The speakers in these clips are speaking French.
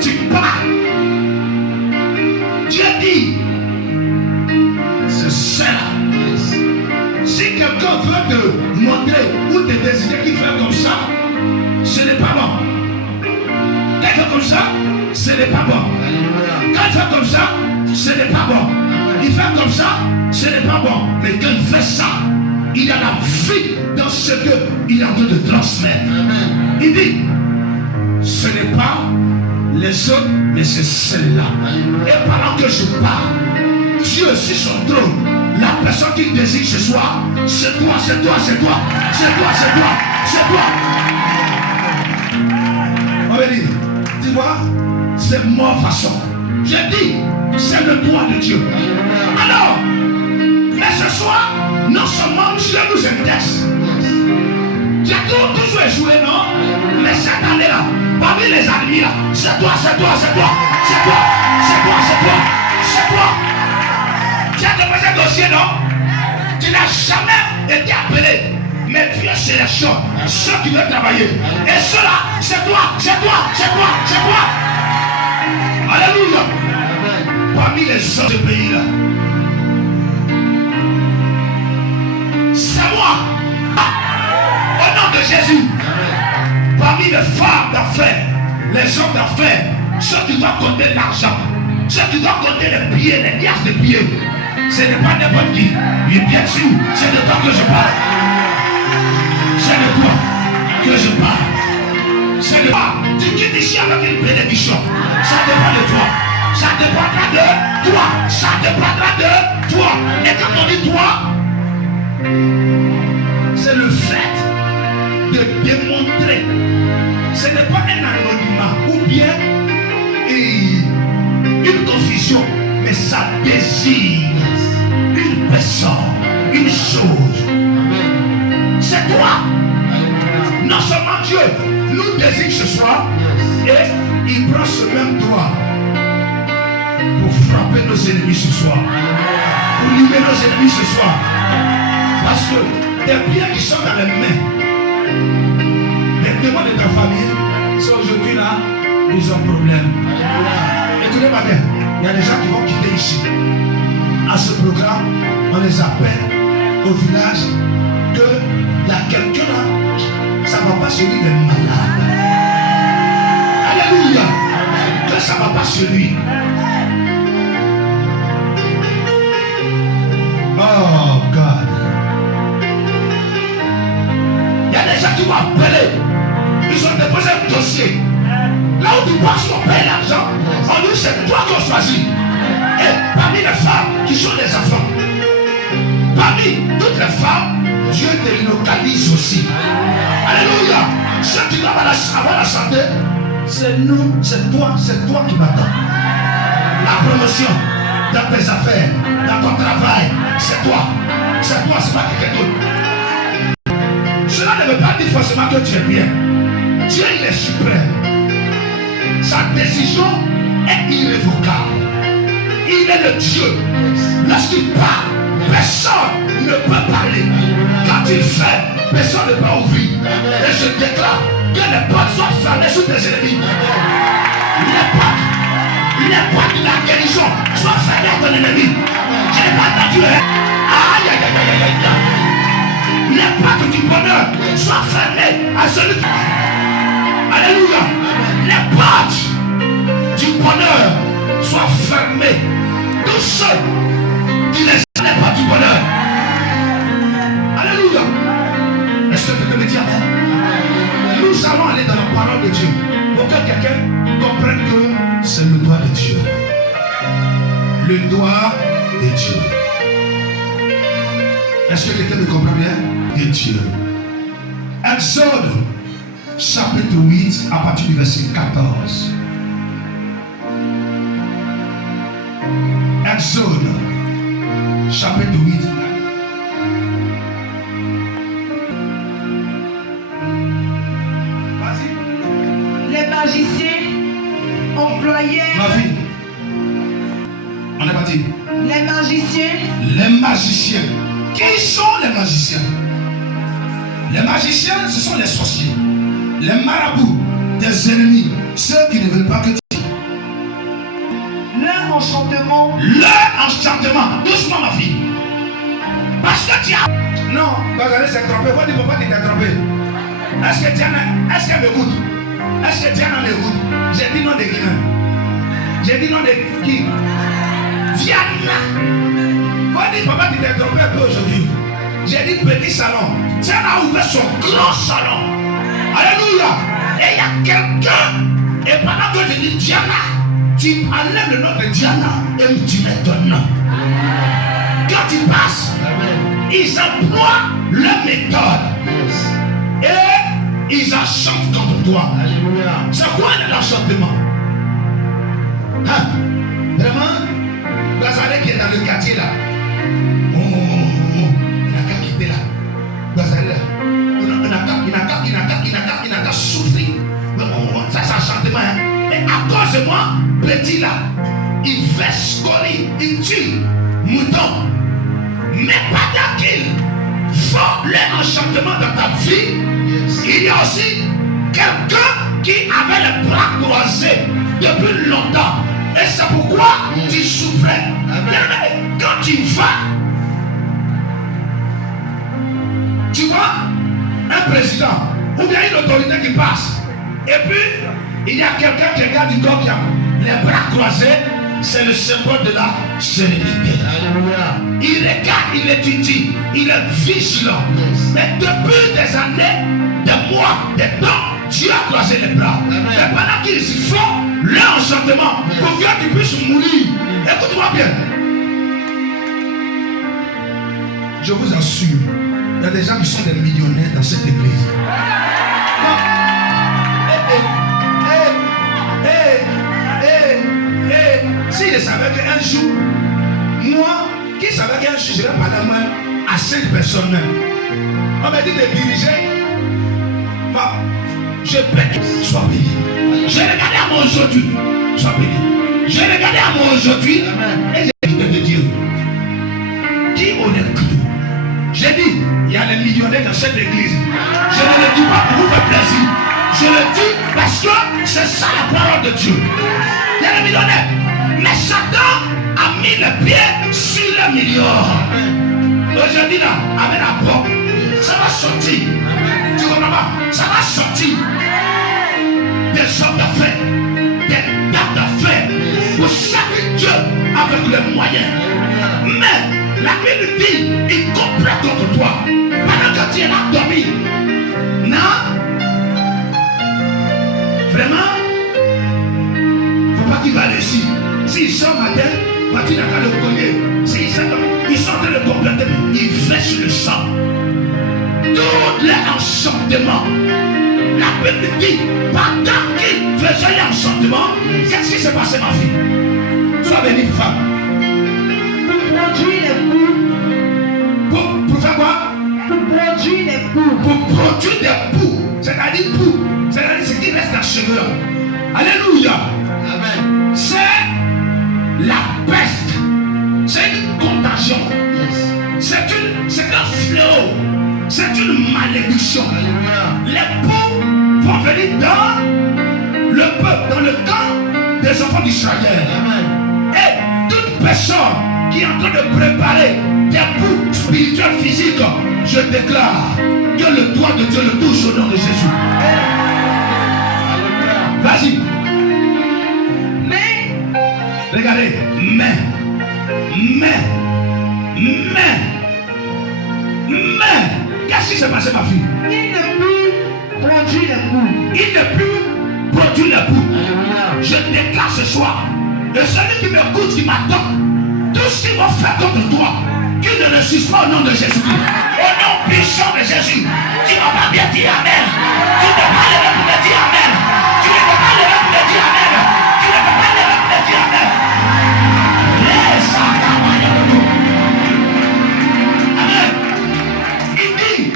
tu pars. Dieu dit, c'est cela. Si quelqu'un veut te montrer ou te décider qu'il fait comme ça, ce n'est pas bon. Quand il fait comme ça, ce n'est pas bon. Quand il fait comme ça, ce n'est pas bon. Il fait comme ça, ce n'est pas bon. Mais quand il fait ça, il y a la vie dans ce qu'il est en train de transmettre. Il dit, ce n'est pas les autres, mais c'est celle-là. Et pendant que je parle, Dieu sur son trône, la personne qui désigne ce soir, c'est toi, c'est toi, c'est toi, c'est toi, c'est toi, c'est toi. On va dire, tu vois, c'est ma façon. J'ai dit, c'est le droit de Dieu. Alors, mais ce soir, non seulement Dieu nous intéresse. J'ai toujours échoué, non? Mais cette année-là, parmi les ennemis là, c'est toi, c'est toi, c'est toi, c'est toi, c'est toi, c'est toi, c'est toi. Tu as déposé un dossier, non? Tu n'as jamais été appelé. Mais Dieu sélectionne ceux qui veulent travailler. Et ceux-là, c'est toi, c'est toi, c'est toi, c'est toi. Alléluia. Parmi les autres pays-là, c'est moi. Au nom de Jésus. Parmi les femmes d'affaires, les hommes d'affaires, ceux qui doivent compter l'argent, ceux qui doivent compter les billets, les liasses de billets, ce n'est pas n'importe qui. Et bien sûr, c'est de toi que je parle. C'est de toi que je parle. C'est de toi. Tu quittes ici avec une bénédiction. Ça dépend de toi. Ça dépendra de toi. Ça dépendra de toi. Et quand on dit toi, c'est le fait de démontrer. Ce n'est pas un anonymat ou bien une confusion, mais ça désigne une personne, une chose. C'est toi. Non seulement Dieu nous désigne ce soir, et il prend ce même droit pour frapper nos ennemis ce soir, pour libérer nos ennemis ce soir. Parce que des biens qui sont dans les mains, les témoins de ta famille, c'est aujourd'hui là, ils ont problème. Écoutez-moi bien, il y a des gens qui vont quitter ici. À ce programme, on les appelle au village qu'il y a quelqu'un là, ça ne va pas celui des malades. Alléluia. Que ça ne va pas celui. Oh God. Il y a des gens qui vont appeler. Ils ont déposé un dossier. Là où tu penses qu'on paye l'argent, on dit c'est toi qu'on choisit. Et parmi les femmes qui sont des enfants, parmi toutes les femmes, Dieu te localise aussi. Alléluia. Ceux qui doivent avoir la santé, c'est nous, c'est toi qui m'attends. La promotion dans tes affaires, dans ton travail, c'est toi. C'est toi, c'est pas quelqu'un d'autre. Cela ne veut pas dire forcément que tu es bien. Dieu, il est suprême. Sa décision est irrévocable. Il est le Dieu. Lorsqu'il parle, personne ne peut parler. Quand il fait, personne ne peut ouvrir. Et je déclare que les portes soient fermées sur tes ennemis. Les portes de la guérison soient fermées à ton ennemi. Je n'ai pas entendu. Aïe, aïe, aïe, aïe, aïe. Les portes du bonheur soient fermées à celui qui... Alléluia. Les portes du bonheur soient fermées. Tous ceux qui ne sont pas du bonheur. Alléluia. Est-ce que tu peux me dire amen? Nous allons aller dans la parole de Dieu pour que quelqu'un comprenne que c'est le doigt de Dieu. Le doigt de Dieu. Est-ce que quelqu'un me comprend bien? De Dieu. Exode chapitre 8 à partir du verset 14. Exode chapitre 8. Vas-y. Les magiciens employés. Ma fille. On est parti. Les magiciens. Les magiciens. Qui sont les magiciens? Les magiciens, ce sont les sorciers. Les marabouts des ennemis. Ceux qui ne veulent pas que tu enchantement. Leur enchantement. Doucement, ma fille. Parce que tu as. Non, Bazalé s'est trompé. Faut dire pourquoi tu t'es trompé. Est-ce que Diana, est-ce qu'elle m'écoute? Est-ce que Diana m'écoute? J'ai dit non de qui? J'ai dit non de qui? Diana. Faut dire papa, tu t'es trompé un peu aujourd'hui. J'ai dit petit salon. Diana a ouvert son grand salon. Alléluia. Et il y a quelqu'un. Et pendant que je dis Diana, tu enlèves le nom de Diana et tu mets ton nom. Quand tu passes, ils emploient leur méthode. Et ils enchantent contre toi. C'est quoi l'enchantement? Hein? Vraiment? Bazalé qui est dans le quartier là. Il n'a qu'à quitter là. Bazalé là. Il n'a qu'à souffrir. Ça c'est enchantement. Hein? Mais à cause de moi, petit là, il verse colis, il tue mouton. Mais pendant qu'il font l'enchantement dans ta vie, il y a aussi quelqu'un qui avait les bras croisés depuis longtemps. Et c'est pourquoi tu souffrais. Quand tu vas, tu vois un président ou bien une autorité qui passe. Et puis, il y a quelqu'un qui regarde du corps qui a les bras croisés. C'est le symbole de la sérénité. Il regarde, il étudie, il est vigilant. Mais depuis des années, des mois, des temps, Dieu a croisé les bras. Mais pendant qu'ils font leur enchantement pour que tu puisses mourir, écoute-moi bien. Je vous assure, il y a des gens qui sont des millionnaires dans cette église. S'il savait qu'un jour, moi, qui savait qu'un jour, je vais parler moi à 5 personnes même. On m'a dit de diriger. Bon, je prie, sois béni. J'ai regardé à moi aujourd'hui, sois béni. J'ai regardé à moi aujourd'hui et j'ai dit de Dieu. Qui honnête que nous? J'ai dit, il y a des millionnaires dans cette église. Je ne le dis pas pour vous faire plaisir. Je le dis parce que c'est ça la parole de Dieu. Il y a des millionnaires. Mais Satan a mis le pied sur le million. Aujourd'hui là, avec la porte, ça va sortir. Tu comprends pas? Ça va sortir. Des hommes d'affaires, des dames d'affaires, pour servir Dieu avec les moyens. Mais la Bible dit, il complète contre toi. Pendant que tu es là dormi. Non? Vraiment? Faut pas qu'il va réussir. S'ils sont matin, tu n'as qu'à le cogner. Ils sont en train de compléter, ils versent le sang. Tout l'enchantement. La Bible dit, pendant qu'ils faisaient l'enchantement, qu'est-ce qui s'est passé, ma fille? Sois bénie, femme. Pour produire les poux. Pour faire quoi? Pour produire les poux. Pour produire des poux. C'est-à-dire poux. C'est-à-dire ce qui reste dans la chevelure. Alléluia. Amen. C'est la peste, c'est une contagion, c'est un fléau, c'est une malédiction. Les poux vont venir dans le peuple, dans le camp des enfants d'Israël. Et toute personne qui est en train de préparer des poux spirituels, physiques, je déclare que le doigt de Dieu le touche au nom de Jésus. Vas-y. Regardez, mais, qu'est-ce qui s'est passé, ma fille? Il ne peut produire les poux. Il ne peut produire les poux. Je déclare ce soir, et celui qui m'écoute, qui m'attend, tout ce qu'ils vont faire contre toi, qu'il ne réussisse pas au nom de Jésus. Au nom puissant de Jésus, tu ne vas pas bien dire Amen. Tu ne peux pas lever pour me dire Amen. Tu ne peux pas lever pour me dire Amen. Tu ne peux pas lever pour me dire Amen. Amen. Il dit,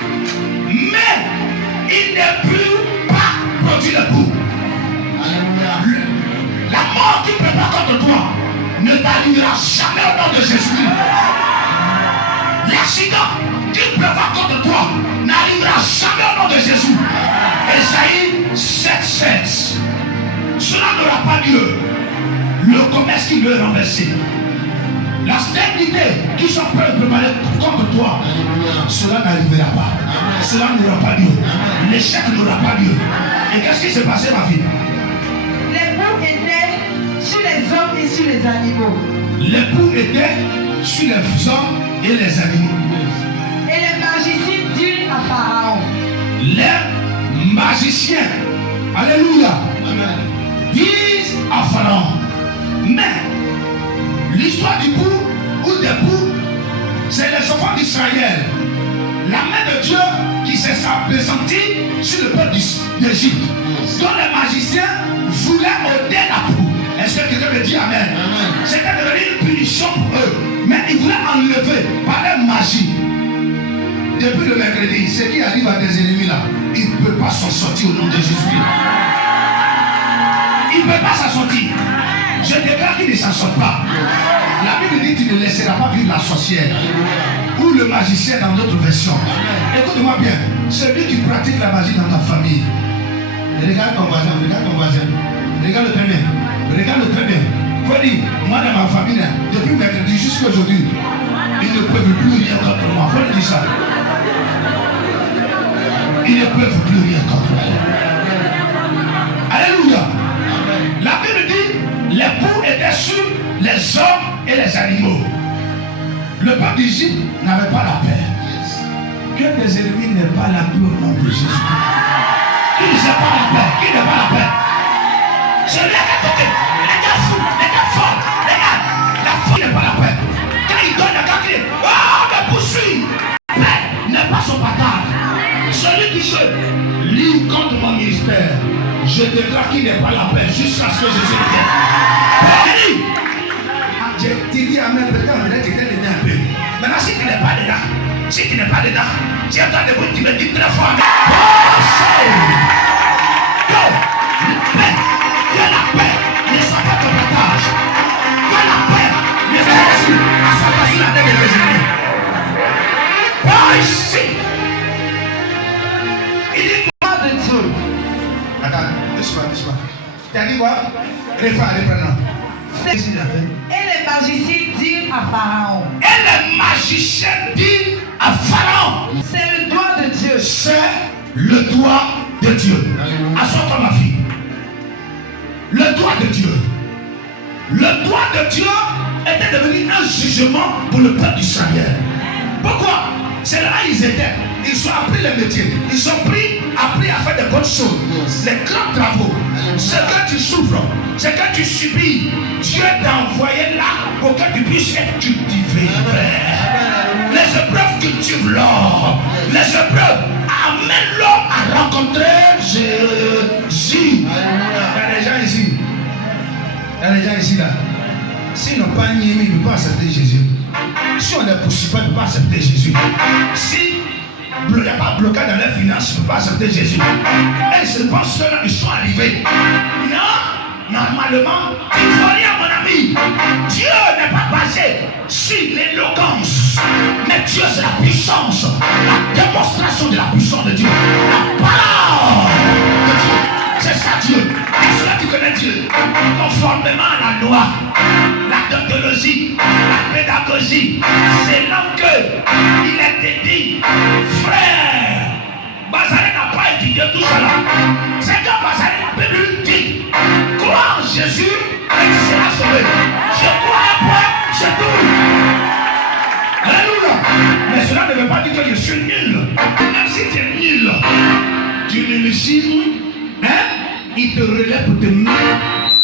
mais il ne peut pas produire le coup. La mort qui prépare contre toi ne t'arrivera jamais au nom de Jésus. L'accident qui prépare contre toi n'arrivera jamais au nom de Jésus. Esaïe 7:7. Cela n'aura pas lieu. le commerce qui veut renverser, la stabilité qui sont prêts à préparer contre toi, cela n'arrivera pas. Cela n'aura pas lieu. L'échec n'aura pas lieu. Et qu'est-ce qui s'est passé, ma fille? L'époux était sur les hommes et sur les animaux. L'époux était sur les hommes et les animaux. Et les magiciens dirent à Pharaon. Les magiciens, alléluia, disent à Pharaon. Mais l'histoire du pou ou des poux, c'est les enfants d'Israël. La main de Dieu qui s'est appesantie sur le peuple d'Égypte. Donc les magiciens voulaient ôter la poux. Est-ce que quelqu'un me dit amen? C'était devenu une punition pour eux. Mais ils voulaient enlever par la magie. Depuis le mercredi, ce qui arrive à tes ennemis là, ils ne peuvent pas s'en sortir au nom de Jésus. Ils ne peuvent pas s'en sortir. Je déclare qu'ils ne s'en sortent pas. La Bible dit qu'il ne laissera pas vivre la sorcière ou le magicien dans d'autres versions. Écoute-moi bien, celui qui pratique la magie dans ta famille, regarde ton voisin, regarde le très bien, regarde-le très bien. Faut dire, moi dans ma famille, depuis mercredi jusqu'à aujourd'hui, ils ne peuvent plus rien contre moi. Faut dire ça. Ils ne peuvent plus rien contre moi. Alléluia. La Bible dit, les poux étaient sur les hommes et les animaux. Le peuple d'Égypte n'avait pas la paix. Que tes ennemis n'aient pas la paix au nom de Jésus. Qui ne sait pas la paix? Qui n'a pas la paix? Celui qui a côté, les gars fous, les gars forts, les gars, la foule n'est pas la paix. Quand il donne la carte, oh, me poursuit. Paix n'est pas son bâtard. Celui qui se lie contre mon ministère, je déclare qu'il n'est pas la paix jusqu'à ce que Jésus revienne. Tu dis amen, peut-être on dirait que tu es dedans un peu. Maintenant, si tu n'es pas dedans, tu es dans debout, tu me dis très fort. Que la paix ne soit pas ton partage. Que la paix ne soit pas sur la tête de tes ennemis. Oh, ici. Il dit quoi de Dieu? Attends, doucement. Tu as dit quoi? Reprenons. Et les magiciens dirent à Pharaon. Et les magiciens dirent à Pharaon. C'est le doigt de Dieu. C'est le doigt de Dieu. Assois-toi, ma fille. Le doigt de Dieu. Le doigt de Dieu était devenu un jugement pour le peuple d'Israël. Pourquoi? C'est là où ils étaient. Ils ont appris le métier. Ils ont appris à faire de bonnes choses. Les grands travaux. Ce que tu souffres, ce que tu subis, Dieu t'a envoyé là pour que tu puisses être cultivé. Les épreuves cultivent l'or. Les épreuves amènent l'homme à rencontrer Jésus. Il y a des gens ici. Il y a des gens ici là. S'ils n'ont pas nié, ils ne peuvent pas accepter Jésus. Si on ne les poursuit pas, ils ne peuvent pas accepter Jésus. Si il n'y a pas de blocage dans leurs finances, ils ne peuvent pas accepter Jésus. Et ils se pensent qu'ils sont arrivés. Non, normalement, il ne faut rien, mon ami. Dieu n'est pas basé sur l'éloquence, mais Dieu c'est la puissance, la démonstration de la puissance de Dieu. La parole de Dieu. C'est ça Dieu. Est-ce que tu connais Dieu? Conformément à la loi, la tautologie, la pédagogie, c'est là qu'il est dit, frère, Bazalé n'a pas étudié tout cela. C'est que Bazalé, la Bible dit, crois en Jésus et tu seras sauvé. Je crois un point, c'est tout. Alléluia. Mais cela ne veut pas dire que je suis nul. Même si tu es nul, tu ne le sais, hein? Il te relève pour te mettre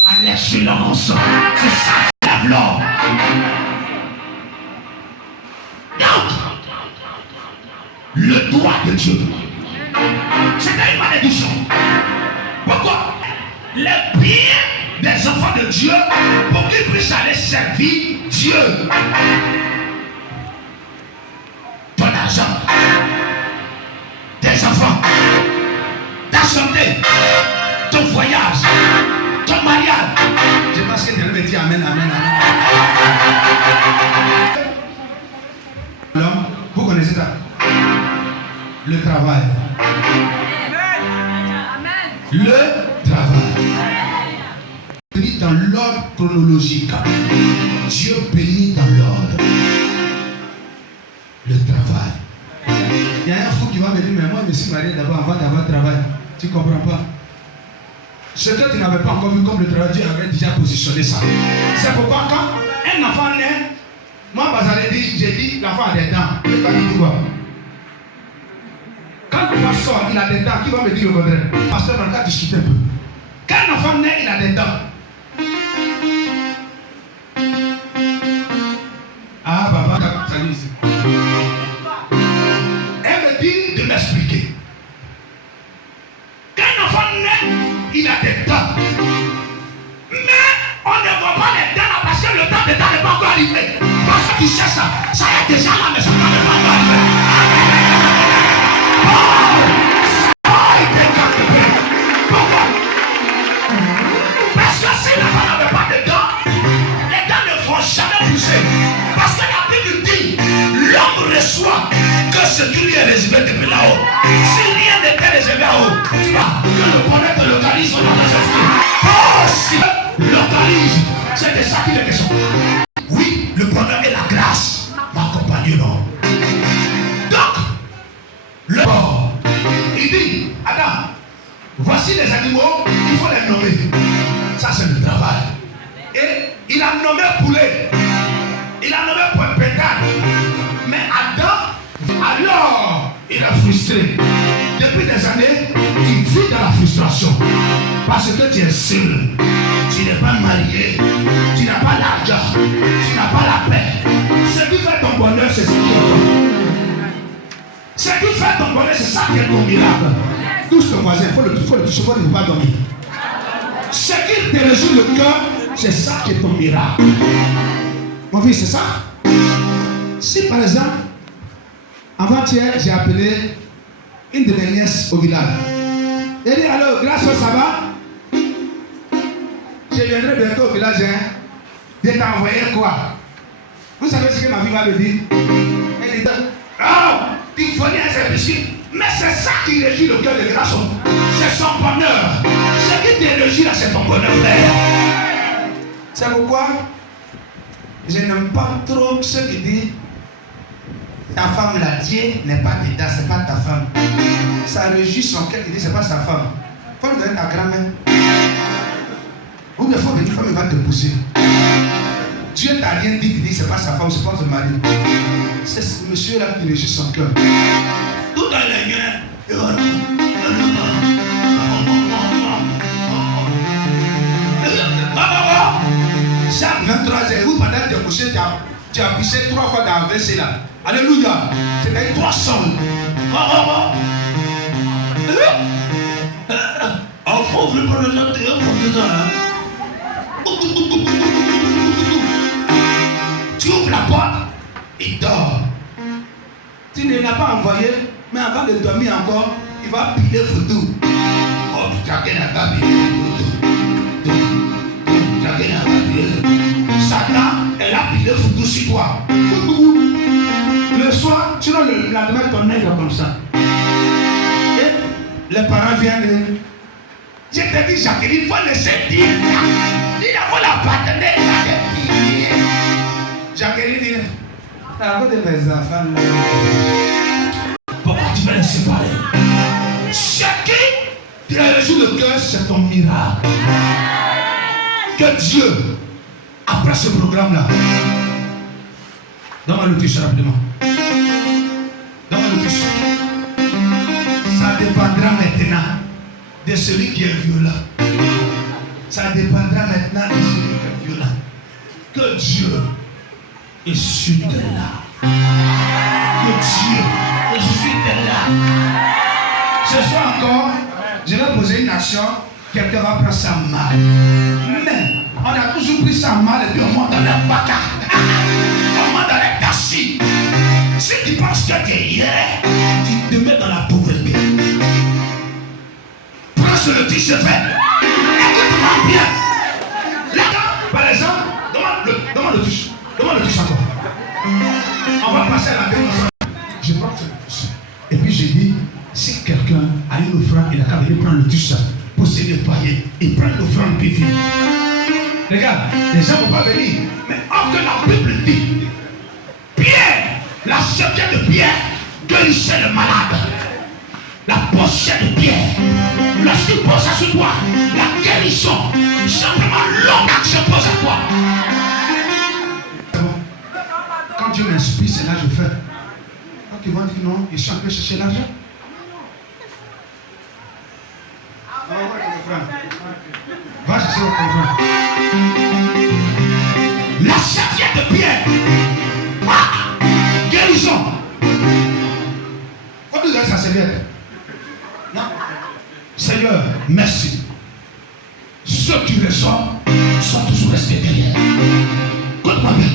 à l'excellence. C'est ça qui lève l'or. Donc, le doigt de Dieu, c'était une malédiction. Pourquoi? Les biens des enfants de Dieu, pour qu'ils puissent aller servir Dieu. Ton argent, tes enfants, ta santé, ton voyage, ton mariage. Je pense que Dieu me dit amen, amen, amen. L'homme, vous connaissez ça? Le travail. Le travail. bénit dans l'ordre chronologique. Dieu bénit dans l'ordre. Le travail. Il y a un fou qui va me dire, mais moi je me suis marié d'abord avant d'avoir travail. Tu ne comprends pas? Ce que tu n'avais pas encore vu comme le travail, Dieu avait déjà positionné ça. C'est pourquoi quand un enfant naît, moi j'ai dit l'enfant a des dents. Il va dire quoi? Quand le pasteur sort, il a des dents, qui va me dire le contraire? Le pasteur dans le cas discuter un peu. Quand un enfant naît, il a des dents. Ah, papa, salut ici. Elle me dit de m'expliquer. Quand un enfant naît, il a des dents. Mais on ne voit pas les dents là parce que le temps des dents n'est pas encore arrivé. Parce que tu sais ça, ça est déjà là, mais ça n'est pas encore arrivé. Pourquoi? Parce que si l'enfant n'avait pas de dents, les dents ne vont jamais pousser. Parce que la Bible dit, l'homme reçoit que ce qui lui est réservé depuis là-haut. Si rien n'était réservé là-haut, tu vois, que le bonheur te localise dans ta esprit. Oh, si localise, c'est de ça qu'il est question. Oui, le bonheur et la grâce m'accompagneront. Donc, le corps, il dit, Adam, voici les animaux, il faut les nommer. Ça, c'est le travail. Et il a nommé poulet. Il a nommé pour un pétard. Mais Adam, alors, il est frustré. Depuis des années, il vit dans la frustration. Parce que tu es seul. Tu n'es pas marié. Tu n'as pas l'argent. Tu n'as pas la paix. Ce qui fait ton bonheur, c'est ce qui est. Ce qui fait ton bonheur, c'est ça qui est ton miracle. Touche ton voisin, il faut le toucher, il ne faut pas dormir. Ce qui te réjouit le cœur, c'est ça qui est ton miracle. Mon fils, c'est ça. Si par exemple, avant-hier, j'ai appelé une de mes nièces au village. Elle dit, allô, grâce à ça va? Je viendrai bientôt au village, hein. Je t'ai envoyé quoi? Vous savez ce que ma fille va me dire? Elle dit, oh, tu fournis un service. Mais c'est ça qui régit le cœur de grâce. C'est son bonheur. Ce qui te régit là, c'est ton bonheur, frère. C'est pourquoi je n'aime pas trop ceux qui disent ta femme là, Dieu n'est pas dedans, c'est pas ta femme. Ça régit son cœur qui dit c'est pas sa femme. Il faut lui donner ta grand-mère. Ou bien il faut venir, il va te pousser. Dieu t'a rien dit qui dit c'est pas sa femme, c'est pas son mari. C'est ce monsieur là qui régit son cœur. Tout dans les liens. Et voilà. Chaque 23h, ou pendant que tu es couché, tu as pissé 3 fois dans la WC là. Alléluia. C'est-à-dire 300. On faut ouvrir pour le gens, tu ouvres la porte, il dort. Tu ne l'as pas envoyé, mais avant de dormir encore, il va piler photo. Oh, chacun n'a pas pilé photo. Chacun n'a pas pilé. Satan, elle a pilé photo sur toi. Le soir, tu dois le lendemain ton nègre comme ça. Et les parents viennent. Je te dis, Jacqueline, il faut laisser dire. Il faut la partenaire. Jacqueline dit, c'est à cause de mes enfants là. Pourquoi tu vas les séparer? Ce qui te réjouit le cœur, c'est ton miracle. Que Dieu, après ce programme-là, donne-moi le touche rapidement. Donne-moi le touche. Ça dépendra maintenant de celui qui est violent. Ça dépendra maintenant de celui qui est violent. Que Dieu est sur de là. Que Dieu est sur de là. Ce soir encore, je vais poser une action. Quelqu'un va prendre ça mal. Mais on a toujours pris ça mal et puis on monte dans les bacas. On monte dans les tassis. Si tu penses que tu es hier, tu te mets dans la pauvreté. Prends sur le t-shirt. Écoute-moi bien. Là, par exemple, demande le touche. Demande le touche encore. On va passer à la démonstration. Je prends ce touche. Et puis j'ai dit, si quelqu'un a une offrande, il a qu'à venir prendre le touche pour se nettoyer. Il prend l'offrande puis vite. Regarde, les gens ne vont pas venir. Mais or que la Bible dit, Pierre, la serpillère de Pierre, guérissait le malade. La pochette de Pierre, lorsqu'il pose à ce toi, la guérison, simplement l'homme qui se pose à toi. Quand Dieu m'inspire, c'est là que je fais. Quand ils vont dire non, ils sont en train de chercher l'argent. Va chercher au confrère. La serpillère de Pierre. Guérison. Quand vous avez sa serviette. Non. Seigneur, merci. Ceux qui ressortent sont toujours restés derrière. Écoute-moi bien.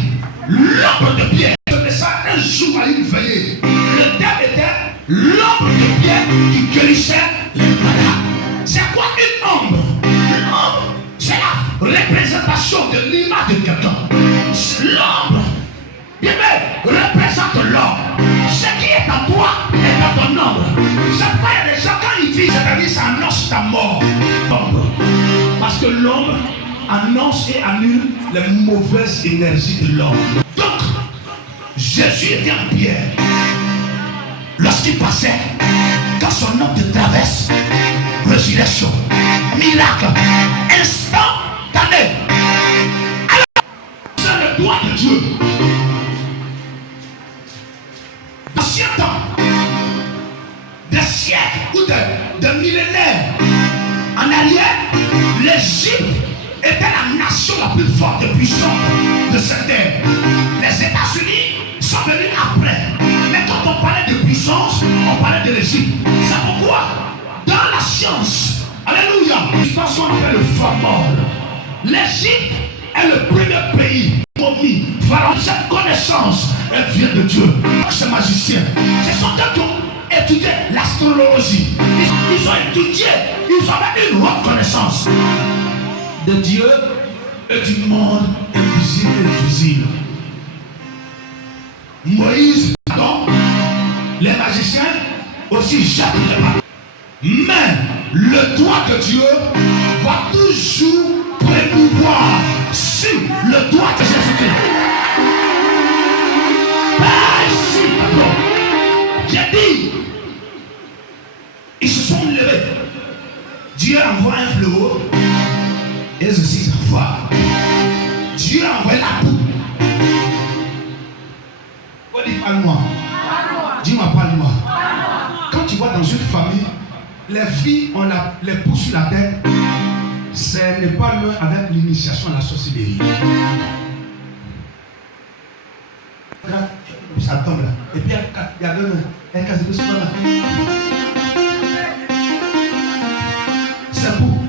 L'ombre de Pierre faisait ça un jour à une veillée. Le thème était l'ombre de Pierre qui guérissait les malades. C'est quoi une ombre? Une ombre, c'est la représentation de l'image de quelqu'un. L'ombre, bien représente l'ombre. Ce qui est en toi est dans ton ombre. C'est pourquoi il y a des gens quand ils vivent, c'est-à-dire ça annonce ta mort. L'ombre. Parce que l'ombre annonce et annule les mauvaises énergies de l'homme. Donc, Jésus était en Pierre. Lorsqu'il passait, quand son homme te traverse, résurrection, miracle, instantané. Alors, c'est le doigt de Dieu. Ancien temps, des siècles ou de millénaires en arrière, l'Égypte était la nation la plus forte et puissante de cette terre. Les États-Unis sont venus après. Mais quand on parlait de puissance, on parlait de l'Égypte. C'est pourquoi, dans la science, alléluia, nous pensons qu'on appelle le famole. L'Égypte est le premier pays momie. Pharaon, cette connaissance, elle vient de Dieu. Ces magiciens, ce sont eux qui ont étudié l'astrologie. Ils ont étudié, ils avaient une reconnaissance de Dieu et du monde invisible et visible. Moïse, pardon, les magiciens aussi Jacques le bâton. Mais le doigt de Dieu va toujours prémouvoir sur le doigt de Jésus-Christ. Ici, pardon, j'ai dit, ils se sont levés. Dieu envoie un fléau. Et ceci, ça va. Dieu a envoyé la boue. On dit parle-moi. Dis-moi parle-moi. Quand tu vois dans une famille, les filles ont les pouces sur la tête, ce n'est pas loin avec l'initiation à la sorcellerie. Ça tombe là. Et puis il y a deux mains. Elle casse deux là. C'est pour.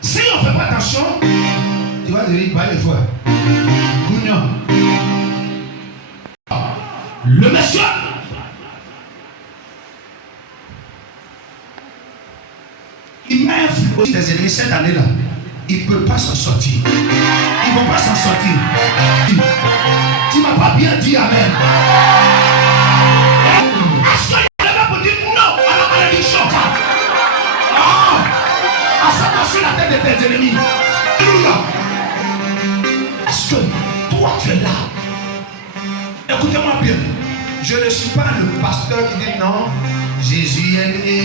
Si on ne fait pas attention, tu vas dire pas les fois. Gougnon. Le monsieur, il m'a influencé des ennemis cette année-là. Il ne peut pas s'en sortir. Il ne peut pas s'en sortir. Tu ne m'as pas bien dit amen. Est-ce qu'il y a des gens pour dire non à la malédiction? À s'attacher sur la tête de tes ennemis. Est-ce que toi tu es là? Écoutez-moi bien. Je ne suis pas le pasteur qui dit non, Jésus est né.